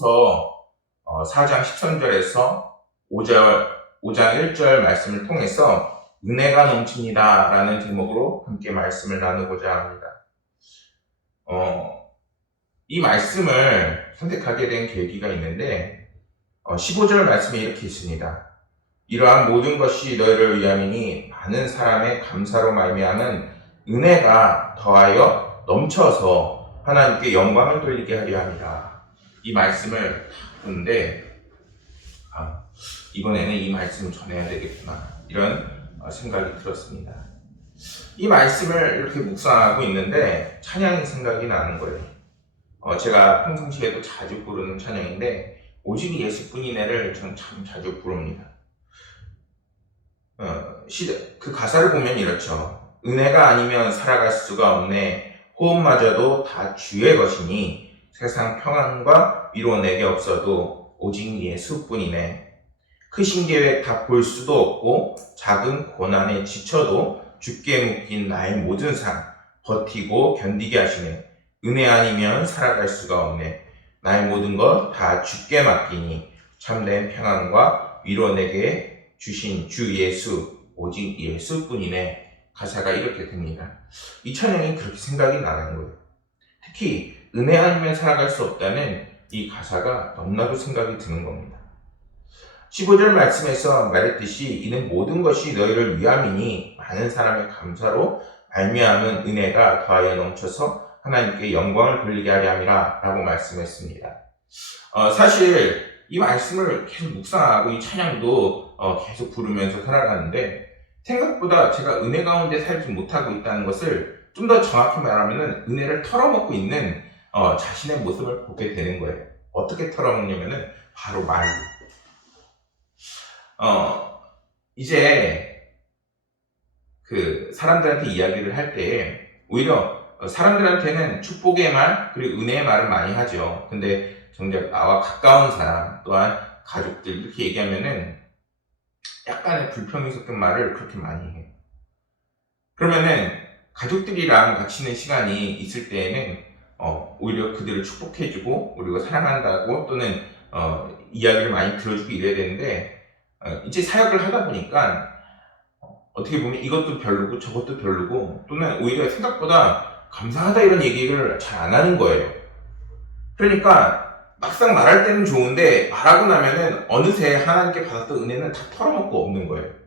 고린도후서 4장 13절에서 5장 1절 말씀을 통해서 은혜가 넘칩니다 라는 제목으로 함께 말씀을 나누고자 합니다. 이 말씀을 선택하게 된 계기가 있는데 15절 말씀에 이렇게 있습니다. 이러한 모든 것이 너희를 위함이니 많은 사람의 감사로 말미암은 은혜가 더하여 넘쳐서 하나님께 영광을 돌리게 하려 합니다. 이 말씀을 보는데 이번에는 이 말씀을 전해야 되겠구나 이런 생각이 들었습니다. 이 말씀을 이렇게 묵상하고 있는데 찬양이 생각이 나는 거예요. 제가 평상시에도 자주 부르는 찬양인데 오직 예수뿐이네를 저는 참 자주 부릅니다. 그 가사를 보면 이렇죠. 은혜가 아니면 살아갈 수가 없네. 호흡마저도 다 주의 것이니 세상 평안과 위로 내게 없어도 오직 예수뿐이네. 크신 계획 다 볼 수도 없고 작은 고난에 지쳐도 주께 묶인 나의 모든 삶 버티고 견디게 하시네. 은혜 아니면 살아갈 수가 없네. 나의 모든 것 다 주께 맡기니 참된 평안과 위로 내게 주신 주 예수 오직 예수뿐이네. 가사가 이렇게 됩니다. 이 찬양이 그렇게 생각이 나는 거예요. 특히 은혜 아니면 살아갈 수 없다는 이 가사가 너무나도 생각이 드는 겁니다. 15절 말씀에서 말했듯이 이는 모든 것이 너희를 위함이니 많은 사람의 감사로 말미암은 은혜가 더하여 넘쳐서 하나님께 영광을 돌리게 하려 함이라 라고 말씀했습니다. 사실 이 말씀을 계속 묵상하고 이 찬양도 계속 부르면서 살아가는데 생각보다 제가 은혜 가운데 살지 못하고 있다는 것을 좀 더 정확히 말하면 은혜를 털어먹고 있는 자신의 모습을 보게 되는 거예요. 어떻게 털어먹냐면은 바로 말로. 이제 그 사람들한테 이야기를 할 때 오히려 사람들한테는 축복의 말 그리고 은혜의 말을 많이 하죠. 근데 정작 나와 가까운 사람 또한 가족들 이렇게 얘기하면은 약간의 불평이 섞인 말을 그렇게 많이 해요. 그러면은 가족들이랑 같이 있는 시간이 있을 때에는 오히려 그들을 축복해주고 그리고 사랑한다고 또는 이야기를 많이 들어주고 이래야 되는데 이제 사역을 하다 보니까 어떻게 보면 이것도 별로고 저것도 별로고 또는 오히려 생각보다 감사하다 이런 얘기를 잘 안 하는 거예요. 그러니까 막상 말할 때는 좋은데 말하고 나면은 어느새 하나님께 받았던 은혜는 다 털어먹고 없는 거예요.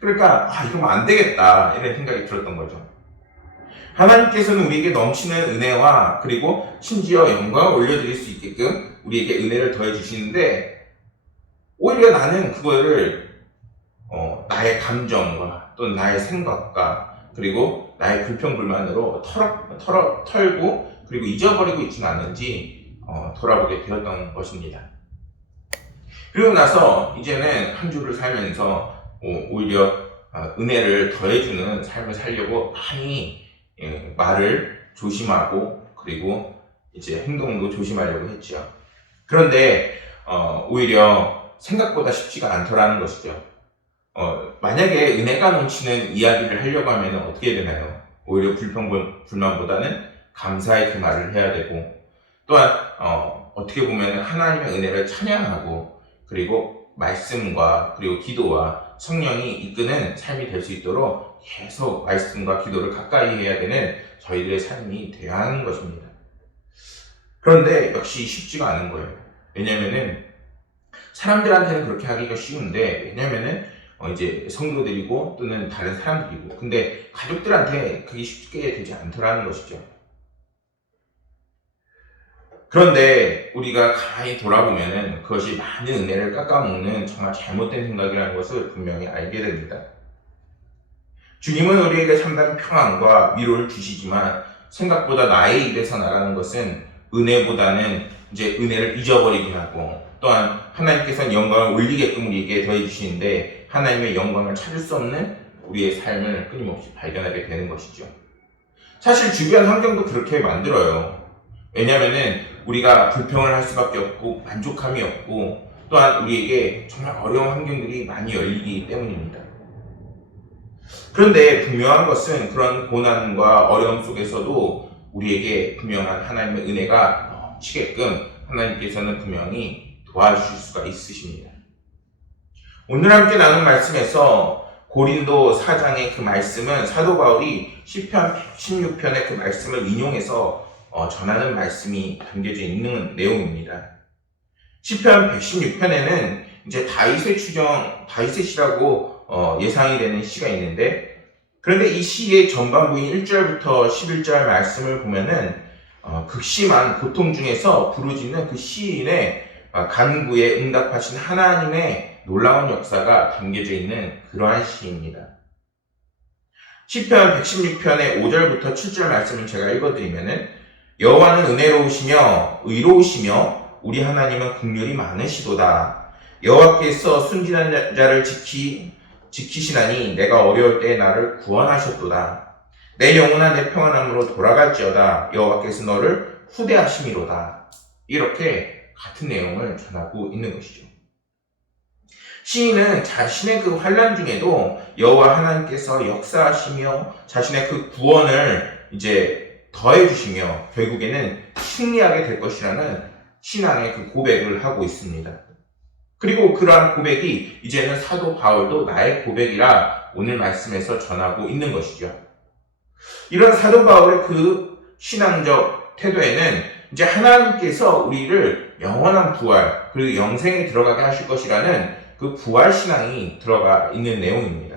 그러니까 이러면 안 되겠다 이런 생각이 들었던 거죠. 하나님께서는 우리에게 넘치는 은혜와 그리고 심지어 영광을 올려드릴 수 있게끔 우리에게 은혜를 더해 주시는데 오히려 나는 그거를 나의 감정과 또는 나의 생각과 그리고 나의 불평불만으로 털고 그리고 잊어버리고 있지는 않는지 돌아보게 되었던 것입니다. 그리고 나서 이제는 한 주를 살면서 오히려 은혜를 더해주는 삶을 살려고 많이 말을 조심하고 그리고 이제 행동도 조심하려고 했죠. 그런데 오히려 생각보다 쉽지가 않더라는 것이죠. 만약에 은혜가 넘치는 이야기를 하려고 하면 어떻게 되나요? 오히려 불만보다는 감사의 그 말을 해야 되고 또한 어떻게 보면 하나님의 은혜를 찬양하고 그리고 말씀과 그리고 기도와 성령이 이끄는 삶이 될 수 있도록 계속 말씀과 기도를 가까이 해야 되는 저희들의 삶이 되어야 하는 것입니다. 그런데 역시 쉽지가 않은 거예요. 왜냐면은 사람들한테는 그렇게 하기가 쉬운데 왜냐면은 이제 성도들이고 또는 다른 사람들이고 근데 가족들한테 그게 쉽게 되지 않더라는 것이죠. 그런데 우리가 가만히 돌아보면은 그것이 많은 은혜를 깎아먹는 정말 잘못된 생각이라는 것을 분명히 알게 됩니다. 주님은 우리에게 참된 평안과 위로를 주시지만 생각보다 나의 입에서 나가는 것은 은혜보다는 이제 은혜를 잊어버리게 하고 또한 하나님께서는 영광을 올리게끔 우리에게 더해주시는데 하나님의 영광을 찾을 수 없는 우리의 삶을 끊임없이 발견하게 되는 것이죠. 사실 주변 환경도 그렇게 만들어요. 왜냐면은 우리가 불평을 할 수밖에 없고 만족함이 없고 또한 우리에게 정말 어려운 환경들이 많이 열리기 때문입니다. 그런데 분명한 것은 그런 고난과 어려움 속에서도 우리에게 분명한 하나님의 은혜가 넘치게끔 하나님께서는 분명히 도와주실 수가 있으십니다. 오늘 함께 나눈 말씀에서 고린도 4장의 그 말씀은 사도 바울이 시편 116편의 그 말씀을 인용해서 전하는 말씀이 담겨져 있는 내용입니다. 시편 116편에는 이제 다윗이라고 예상이 되는 시가 있는데, 그런데 이 시의 전반부인 1절부터 11절 말씀을 보면은 극심한 고통 중에서 부르짖는 그 시인의 간구에 응답하신 하나님의 놀라운 역사가 담겨져 있는 그러한 시입니다. 시편 116편의 5절부터 7절 말씀을 제가 읽어드리면은, 여호와는 은혜로우시며 의로우시며 우리 하나님은 긍휼이 많으시도다. 여호와께서 순진한 자를 지키시나니 내가 어려울 때 나를 구원하셨도다. 내 영혼아 내 평안함으로 돌아갈지어다. 여호와께서 너를 후대하심이로다. 이렇게 같은 내용을 전하고 있는 것이죠. 시인은 자신의 그 환난 중에도 여호와 하나님께서 역사하시며 자신의 그 구원을 이제 더해주시며 결국에는 승리하게 될 것이라는 신앙의 그 고백을 하고 있습니다. 그리고 그러한 고백이 이제는 사도 바울도 나의 고백이라 오늘 말씀에서 전하고 있는 것이죠. 이런 사도 바울의 그 신앙적 태도에는 이제 하나님께서 우리를 영원한 부활 그리고 영생에 들어가게 하실 것이라는 그 부활 신앙이 들어가 있는 내용입니다.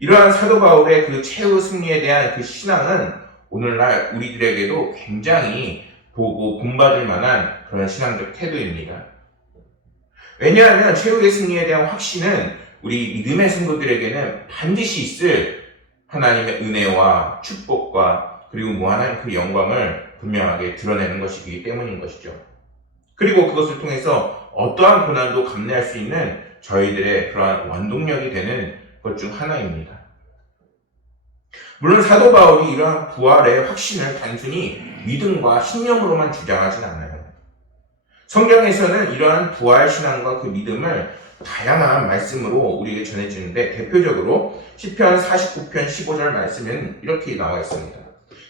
이러한 사도 바울의 그 최후 승리에 대한 그 신앙은 오늘날 우리들에게도 굉장히 보고 본받을 만한 그런 신앙적 태도입니다. 왜냐하면 최후의 승리에 대한 확신은 우리 믿음의 성도들에게는 반드시 있을 하나님의 은혜와 축복과 그리고 무한한 그 영광을 분명하게 드러내는 것이기 때문인 것이죠. 그리고 그것을 통해서 어떠한 고난도 감내할 수 있는 저희들의 그러한 원동력이 되는 것 중 하나입니다. 물론 사도 바울이 이러한 부활의 확신을 단순히 믿음과 신념으로만 주장하진 않아요. 성경에서는 이러한 부활 신앙과 그 믿음을 다양한 말씀으로 우리에게 전해주는데, 대표적으로 시편 49편 15절 말씀은 이렇게 나와 있습니다.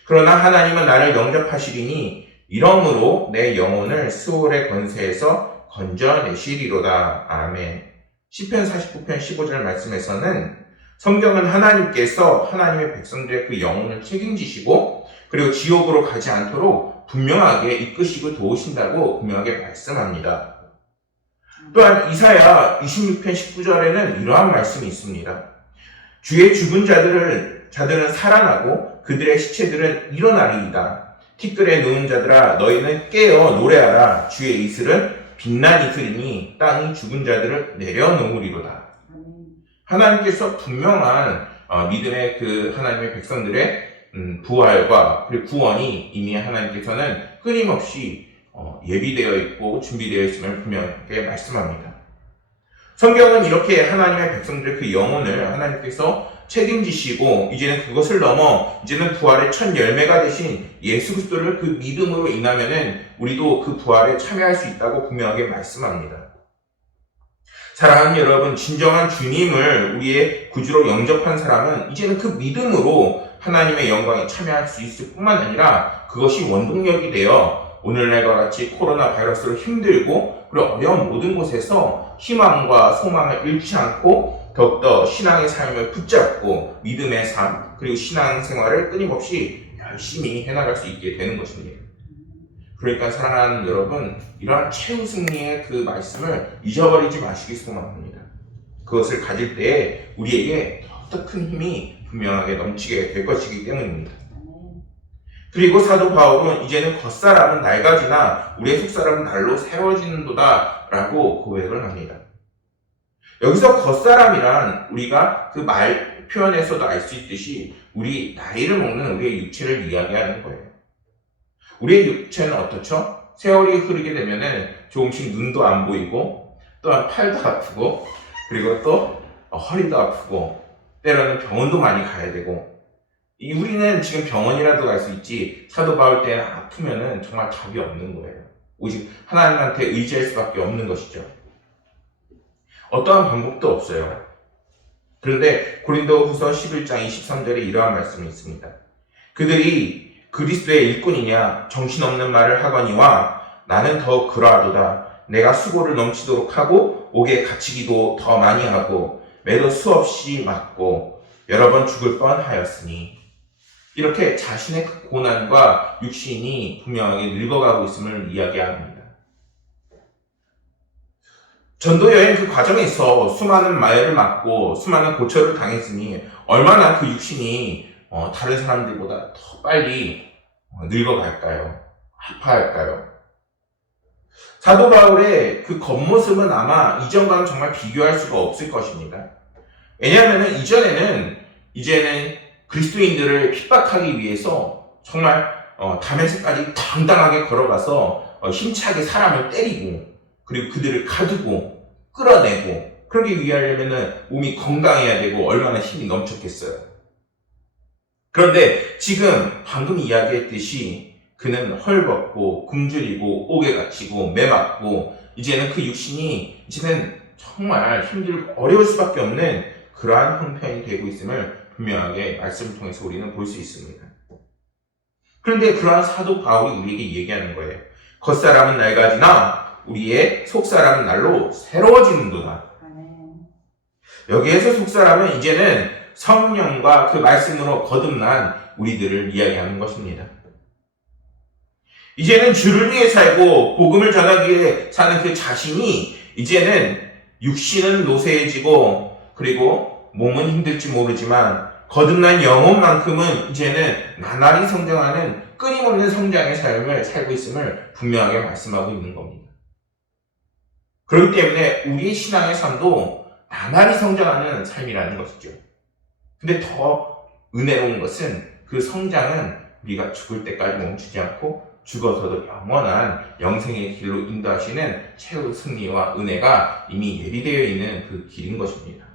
그러나 하나님은 나를 영접하시리니 이러므로 내 영혼을 스올의 권세에서 건져내시리로다. 아멘. 시편 49편 15절 말씀에서는 성경은 하나님께서 하나님의 백성들의 그 영혼을 책임지시고 그리고 지옥으로 가지 않도록 분명하게 이끄시고 도우신다고 분명하게 말씀합니다. 또한 이사야 26편 19절에는 이러한 말씀이 있습니다. 주의 죽은 자들은 살아나고 그들의 시체들은 일어나리이다. 티끌에 누운 자들아 너희는 깨어 노래하라. 주의 이슬은 빛난 이슬이니 땅이 죽은 자들을 내려놓으리로다. 하나님께서 분명한 믿음의 그 하나님의 백성들의 부활과 그리고 구원이 이미 하나님께서는 끊임없이 예비되어 있고 준비되어 있음을 분명하게 말씀합니다. 성경은 이렇게 하나님의 백성들의 그 영혼을 하나님께서 책임지시고 이제는 그것을 넘어 이제는 부활의 첫 열매가 되신 예수 그리스도를 그 믿음으로 인하면은 우리도 그 부활에 참여할 수 있다고 분명하게 말씀합니다. 사랑하는 여러분, 진정한 주님을 우리의 구주로 영접한 사람은 이제는 그 믿음으로 하나님의 영광에 참여할 수 있을 뿐만 아니라 그것이 원동력이 되어 오늘날과 같이 코로나 바이러스로 힘들고 그리고 어려운 모든 곳에서 희망과 소망을 잃지 않고 더욱더 신앙의 삶을 붙잡고 믿음의 삶 그리고 신앙 생활을 끊임없이 열심히 해나갈 수 있게 되는 것입니다. 그러니까 사랑하는 여러분, 이러한 최후 승리의 그 말씀을 잊어버리지 마시기 소망합니다. 그것을 가질 때에 우리에게 더욱더 큰 힘이 분명하게 넘치게 될 것이기 때문입니다. 그리고 사도 바울은 이제는 겉사람은 낡아지나 우리의 속사람은 날로 새로워지는도다 라고 고백을 합니다. 여기서 겉사람이란 우리가 그 말 표현에서도 알 수 있듯이 우리 나이를 먹는 우리의 육체를 이야기하는 거예요. 우리의 육체는 어떻죠? 세월이 흐르게 되면은 조금씩 눈도 안 보이고 또한 팔도 아프고 그리고 또 허리도 아프고 때로는 병원도 많이 가야 되고 우리는 지금 병원이라도 갈 수 있지 사도 바울 때는 아프면은 정말 답이 없는 거예요. 오직 하나님한테 의지할 수밖에 없는 것이죠. 어떠한 방법도 없어요. 그런데 고린도후서 11장 23절에 이러한 말씀이 있습니다. 그들이 그리스도의 일꾼이냐 정신없는 말을 하거니와 나는 더 그러하도다. 내가 수고를 넘치도록 하고 옥에 갇히기도 더 많이 하고 매도 수없이 맞고 여러 번 죽을 뻔하였으니. 이렇게 자신의 그 고난과 육신이 분명하게 늙어가고 있음을 이야기합니다. 전도 여행 그 과정에 있어 수많은 마여를 맞고 수많은 고초를 당했으니 얼마나 그 육신이 다른 사람들보다 더 빨리 늙어갈까요? 아파할까요? 사도 바울의 그 겉모습은 아마 이전과는 정말 비교할 수가 없을 것입니다. 왜냐하면 이제는 그리스도인들을 핍박하기 위해서 정말 다메섹까지 당당하게 걸어가서 힘차게 사람을 때리고 그리고 그들을 가두고 끌어내고 그러기 위하려면 몸이 건강해야 되고 얼마나 힘이 넘쳤겠어요. 그런데 지금 방금 이야기했듯이 그는 헐벗고 굶주리고 옥에 갇히고 매맞고 이제는 그 육신이 이제는 정말 힘들고 어려울 수밖에 없는 그러한 형편이 되고 있음을 분명하게 말씀을 통해서 우리는 볼 수 있습니다. 그런데 그러한 사도 바울이 우리에게 얘기하는 거예요. 겉사람은 낡아지나 우리의 속사람은 날로 새로워지는도다. 여기에서 속사람은 이제는 성령과 그 말씀으로 거듭난 우리들을 이야기하는 것입니다. 이제는 주를 위해 살고 복음을 전하기 위해 사는 그 자신이 이제는 육신은 노쇠해지고 그리고 몸은 힘들지 모르지만 거듭난 영혼만큼은 이제는 나날이 성장하는 끊임없는 성장의 삶을 살고 있음을 분명하게 말씀하고 있는 겁니다. 그렇기 때문에 우리의 신앙의 삶도 나날이 성장하는 삶이라는 것이죠. 근데 더 은혜로운 것은 그 성장은 우리가 죽을 때까지 멈추지 않고 죽어서도 영원한 영생의 길로 인도하시는 최후 승리와 은혜가 이미 예비되어 있는 그 길인 것입니다.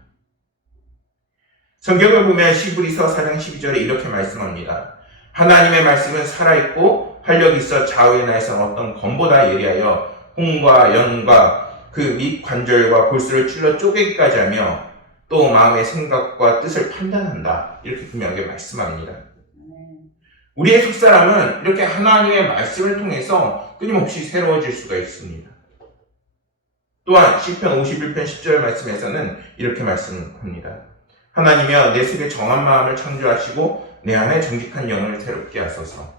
성경을 보면 시브리서 4장 12절에 이렇게 말씀합니다. 하나님의 말씀은 살아있고 활력이 있어 좌우의 날선 어떤 검보다 예리하여 홍과 연과 그 밑 관절과 골수를 찔러 쪼개기까지 하며 또 마음의 생각과 뜻을 판단한다. 이렇게 분명하게 말씀합니다. 우리의 속사람은 이렇게 하나님의 말씀을 통해서 끊임없이 새로워질 수가 있습니다. 또한 시편 51편 10절 말씀에서는 이렇게 말씀합니다. 하나님이여 내 속에 정한 마음을 창조하시고 내 안에 정직한 영을 새롭게 하소서.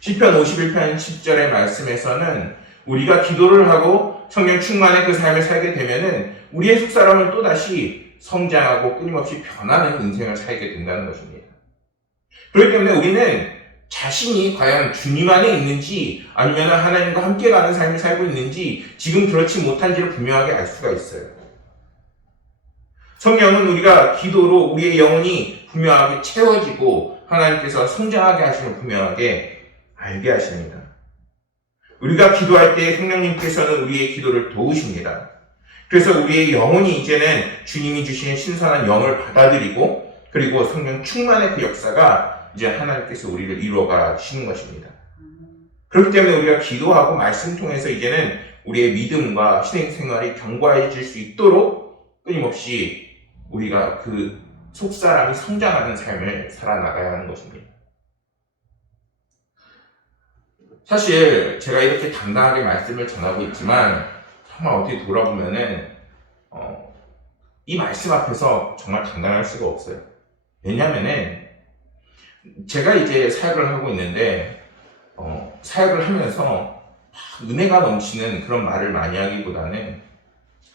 시편 51편 10절의 말씀에서는 우리가 기도를 하고 성령 충만의 그 삶을 살게 되면은 우리의 속사람은 또다시 성장하고 끊임없이 변하는 인생을 살게 된다는 것입니다. 그렇기 때문에 우리는 자신이 과연 주님 안에 있는지 아니면 하나님과 함께 가는 삶을 살고 있는지 지금 그렇지 못한지를 분명하게 알 수가 있어요. 성령은 우리가 기도로 우리의 영혼이 분명하게 채워지고 하나님께서 성장하게 하시는 분명하게 알게 하십니다. 우리가 기도할 때 성령님께서는 우리의 기도를 도우십니다. 그래서 우리의 영혼이 이제는 주님이 주신 신선한 영을 받아들이고 그리고 성령 충만의 그 역사가 이제 하나님께서 우리를 이루어 가시는 것입니다. 그렇기 때문에 우리가 기도하고 말씀 통해서 이제는 우리의 믿음과 신앙생활이 견고해질 수 있도록 끊임없이 우리가 그 속사람이 성장하는 삶을 살아나가야 하는 것입니다. 사실 제가 이렇게 당당하게 말씀을 전하고 있지만 정말 어떻게 돌아보면은 이 말씀 앞에서 정말 당당할 수가 없어요. 왜냐면은 제가 이제 사역을 하고 있는데 사역을 하면서 은혜가 넘치는 그런 말을 많이 하기보다는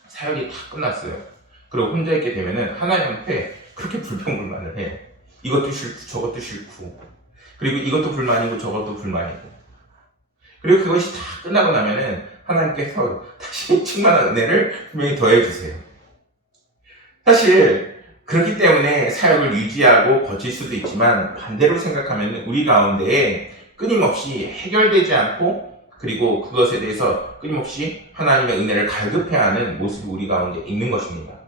사역이 다 끝났어요. 그리고 혼자 있게 되면은 하나님한테 그렇게 불평불만을 해. 이것도 싫고 저것도 싫고 그리고 이것도 불만이고 저것도 불만이고 그리고 그것이 다 끝나고 나면은 하나님께서 다시 충만한 은혜를 분명히 더해주세요. 사실 그렇기 때문에 사역을 유지하고 버틸 수도 있지만 반대로 생각하면 우리 가운데에 끊임없이 해결되지 않고 그리고 그것에 대해서 끊임없이 하나님의 은혜를 갈급해야 하는 모습이 우리 가운데 있는 것입니다.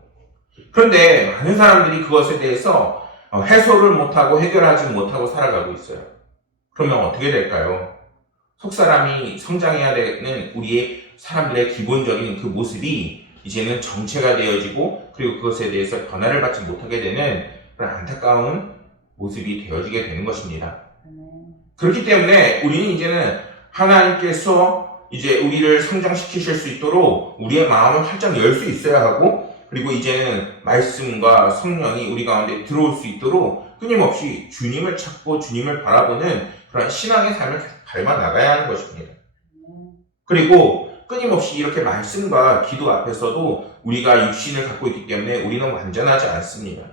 그런데 많은 사람들이 그것에 대해서 해소를 못하고 해결하지 못하고 살아가고 있어요. 그러면 어떻게 될까요? 속사람이 성장해야 되는 우리의 사람들의 기본적인 그 모습이 이제는 정체가 되어지고 그리고 그것에 대해서 변화를 받지 못하게 되는 그런 안타까운 모습이 되어지게 되는 것입니다. 그렇기 때문에 우리는 이제는 하나님께서 이제 우리를 성장시키실 수 있도록 우리의 마음을 활짝 열 수 있어야 하고, 그리고 이제는 말씀과 성령이 우리 가운데 들어올 수 있도록 끊임없이 주님을 찾고 주님을 바라보는 그런 신앙의 삶을 밟아 나가야 하는 것입니다. 그리고 끊임없이 이렇게 말씀과 기도 앞에서도 우리가 육신을 갖고 있기 때문에 우리는 완전하지 않습니다.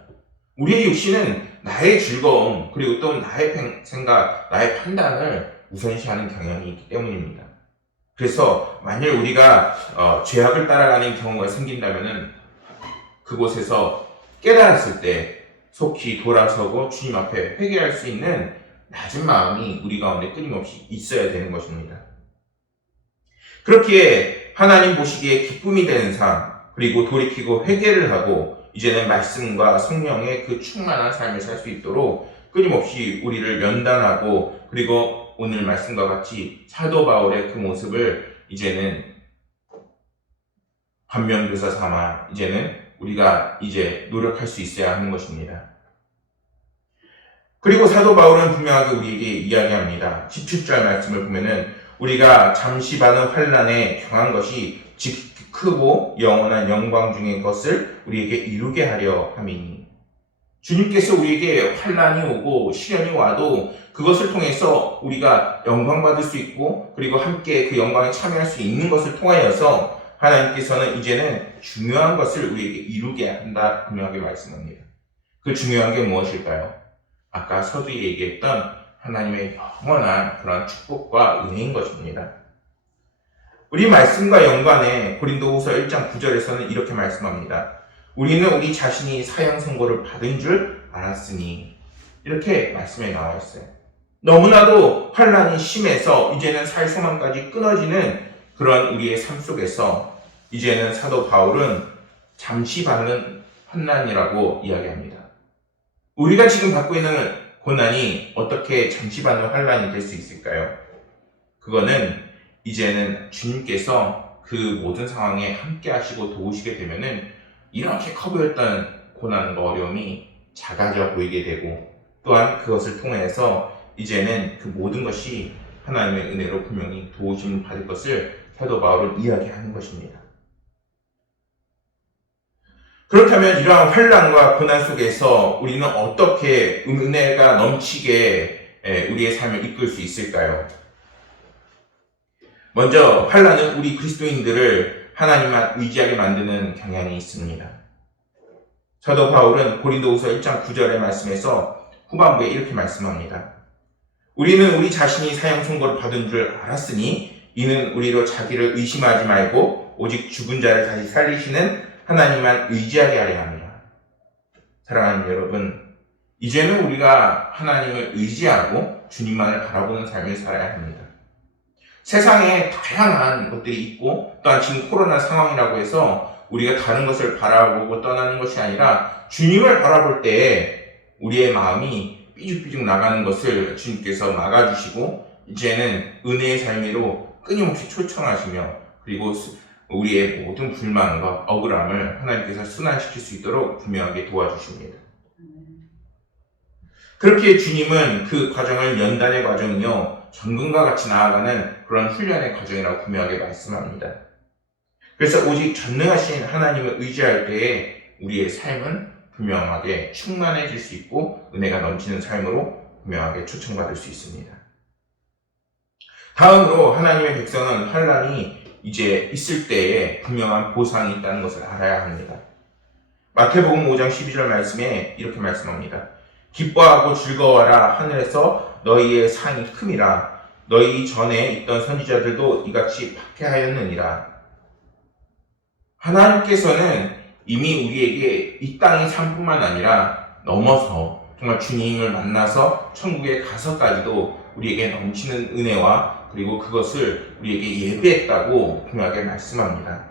우리의 육신은 나의 즐거움, 그리고 또 나의 생각, 나의 판단을 우선시하는 경향이 있기 때문입니다. 그래서 만일 우리가 죄악을 따라가는 경우가 생긴다면은 그곳에서 깨달았을 때 속히 돌아서고 주님 앞에 회개할 수 있는 낮은 마음이 우리 가운데 끊임없이 있어야 되는 것입니다. 그렇기에 하나님 보시기에 기쁨이 되는 삶, 그리고 돌이키고 회개를 하고 이제는 말씀과 성령의 그 충만한 삶을 살 수 있도록 끊임없이 우리를 연단하고, 그리고 오늘 말씀과 같이 사도 바울의 그 모습을 이제는 반면교사 삼아 이제는 우리가 이제 노력할 수 있어야 하는 것입니다. 그리고 사도 바울은 분명하게 우리에게 이야기합니다. 17절 말씀을 보면은 우리가 잠시 받은 환난에 경한 것이 크고 영원한 영광 중의 것을 우리에게 이루게 하려 함이니, 주님께서 우리에게 환난이 오고 시련이 와도 그것을 통해서 우리가 영광받을 수 있고, 그리고 함께 그 영광에 참여할 수 있는 것을 통하여서 하나님께서는 이제는 중요한 것을 우리에게 이루게 한다 분명하게 말씀합니다. 그 중요한 게 무엇일까요? 아까 서두에 얘기했던 하나님의 영원한 그런 축복과 은혜인 것입니다. 우리 말씀과 연관해 고린도후서 1장 9절에서는 이렇게 말씀합니다. 우리는 우리 자신이 사형 선고를 받은 줄 알았으니, 이렇게 말씀에 나와 있어요. 너무나도 환난이 심해서 이제는 살 소망까지 끊어지는 그런 우리의 삶 속에서 이제는 사도 바울은 잠시 받는 환난이라고 이야기합니다. 우리가 지금 받고 있는 고난이 어떻게 잠시 받는 환난이 될 수 있을까요? 그거는 이제는 주님께서 그 모든 상황에 함께 하시고 도우시게 되면은 이렇게 커 보였던 고난과 어려움이 작아져 보이게 되고, 또한 그것을 통해서 이제는 그 모든 것이 하나님의 은혜로 분명히 도우심을 받을 것을 사도 바울은 이야기하는 것입니다. 그렇다면 이러한 환난과 고난 속에서 우리는 어떻게 은혜가 넘치게 우리의 삶을 이끌 수 있을까요? 먼저 환난은 우리 그리스도인들을 하나님만 의지하게 만드는 경향이 있습니다. 사도 바울은 고린도후서 1장 9절의 말씀에서 후반부에 이렇게 말씀합니다. 우리는 우리 자신이 사형 선고를 받은 줄 알았으니 이는 우리로 자기를 의심하지 말고 오직 죽은 자를 다시 살리시는 하나님만 의지하게 하려 합니다. 사랑하는 여러분, 이제는 우리가 하나님을 의지하고 주님만을 바라보는 삶을 살아야 합니다. 세상에 다양한 것들이 있고, 또한 지금 코로나 상황이라고 해서 우리가 다른 것을 바라보고 떠나는 것이 아니라 주님을 바라볼 때에 우리의 마음이 삐죽삐죽 나가는 것을 주님께서 막아주시고, 이제는 은혜의 삶으로 끊임없이 초청하시며, 그리고 우리의 모든 불만과 억울함을 하나님께서 순환시킬 수 있도록 분명하게 도와주십니다. 그렇게 주님은 그 과정을 연단의 과정이요, 전근과 같이 나아가는 그런 훈련의 과정이라고 분명하게 말씀합니다. 그래서 오직 전능하신 하나님을 의지할 때에 우리의 삶은 분명하게 충만해질 수 있고 은혜가 넘치는 삶으로 분명하게 초청받을 수 있습니다. 다음으로 하나님의 백성은 환난이 이제 있을 때에 분명한 보상이 있다는 것을 알아야 합니다. 마태복음 5장 12절 말씀에 이렇게 말씀합니다. 기뻐하고 즐거워하라, 하늘에서 너희의 상이 큼이라. 너희 전에 있던 선지자들도 이같이 박해하였느니라. 하나님께서는 이미 우리에게 이 땅의 삶뿐만 아니라 넘어서 정말 주님을 만나서 천국에 가서까지도 우리에게 넘치는 은혜와 그리고 그것을 우리에게 예비했다고 분명하게 말씀합니다.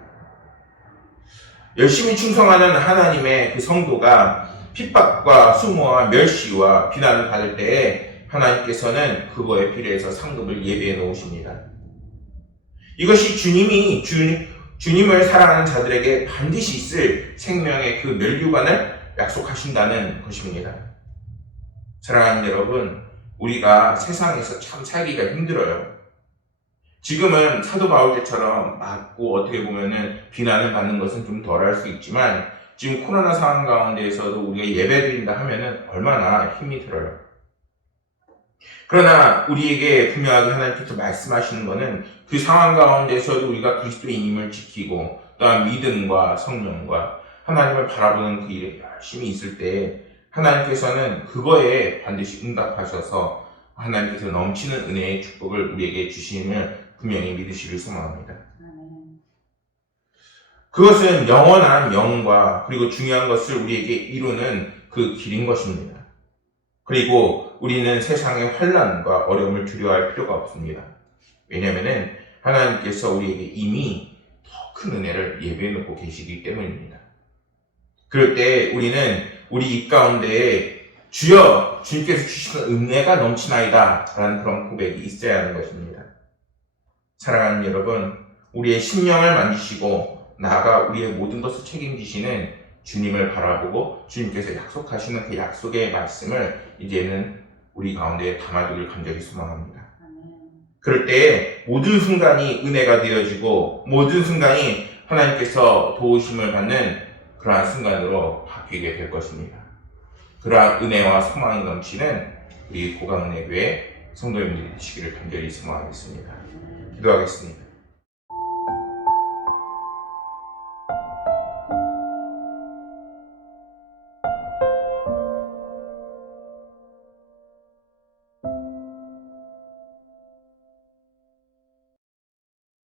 열심히 충성하는 하나님의 그 성도가 핍박과 수모와 멸시와 비난을 받을 때에 하나님께서는 그거에 비례해서 상급을 예비해 놓으십니다. 이것이 주님을 사랑하는 자들에게 반드시 있을 생명의 그 멸류관을 약속하신다는 것입니다. 사랑하는 여러분, 우리가 세상에서 참 살기가 힘들어요. 지금은 사도 바울 때처럼 맞고 어떻게 보면은 비난을 받는 것은 좀 덜할 수 있지만 지금 코로나 상황 가운데에서도 우리가 예배드린다 하면은 얼마나 힘이 들어요. 그러나 우리에게 분명하게 하나님께서 말씀하시는 것은 그 상황 가운데서도 우리가 그리스도인임을 지키고 또한 믿음과 성령과 하나님을 바라보는 그 일에 열심히 있을 때 하나님께서는 그거에 반드시 응답하셔서 하나님께서 넘치는 은혜의 축복을 우리에게 주심을 분명히 믿으시길 소망합니다. 그것은 영원한 영과 그리고 중요한 것을 우리에게 이루는 그 길인 것입니다. 그리고 우리는 세상의 환난과 어려움을 두려워할 필요가 없습니다. 왜냐하면 하나님께서 우리에게 이미 더 큰 은혜를 예비해 놓고 계시기 때문입니다. 그럴 때 우리는 우리 입 가운데에 주여 주님께서 주시는 은혜가 넘치나이다 라는 그런 고백이 있어야 하는 것입니다. 사랑하는 여러분, 우리의 심령을 만지시고 나아가 우리의 모든 것을 책임지시는 주님을 바라보고 주님께서 약속하시는 그 약속의 말씀을 이제는 우리 가운데 담아두길 간절히 소망합니다. 그럴 때 모든 순간이 은혜가 되어지고 모든 순간이 하나님께서 도우심을 받는 그러한 순간으로 바뀌게 될 것입니다. 그러한 은혜와 소망이 넘치는 우리 고강은혜교회 성도님들이 되시기를 간절히 소망하겠습니다. 기도하겠습니다.